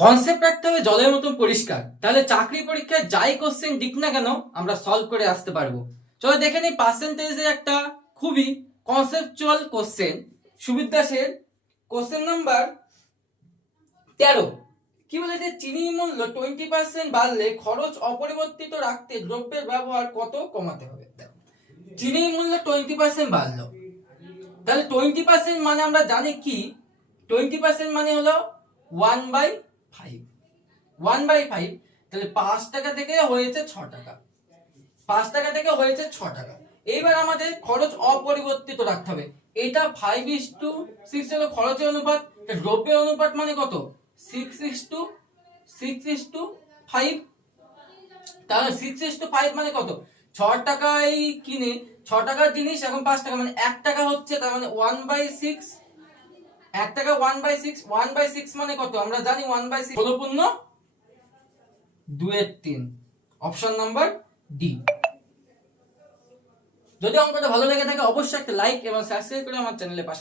Concept রাখতে হবে জলের মতন পরিষ্কার, তাহলে চাকরি পরীক্ষায় যাই কোশ্চেন দিক না কেন আমরা সলভ করে আসতে পারবো। চলো দেখে নিই পার্সেন্টেজের একটা খুবই কনসেপচুয়াল কোশ্চেন। সুবিদ দাসের কোশ্চেন নাম্বার 13 কি বলেছে, চিনির মূল্য 20% বাড়লে খরচ অপরিবর্তিত রাখতে দ্রব্যের ব্যবহার কত কমাতে হবে। চিনির মূল্য 20% বাড়লো, তাহলে 20% মানে আমরা জানি কি, 20% মানে হলো 1/5, 1/5, তাহলে 5 টাকা থেকে হয়েছে 6 টাকা, 5 টাকা থেকে হয়েছে 6 টাকা। এইবার আমাদের খরচ অপরিবর্তিত রাখতে হবে। এটা 5:6 হলো খরচের অনুপাত, দ্রব্যের অনুপাত মানে কত, 6:5। তাহলে 6:5 মানে কত, 6 টাকায় কিনে 6 টাকার জিনিস এখন 5 টাকা মানে 1 টাকা হচ্ছে, তার মানে 1/6, 1 টাকা 1/6, 1/6 মানে কত আমরা জানি 1/6 ষোলো পূর্ণ 2/3, অপশন নাম্বার ডি। যদি অঙ্কটা ভালো লেগে থাকে অবশ্যই একটা লাইক এবং সাবস্ক্রাইব করে আমার চ্যানেলের পাশে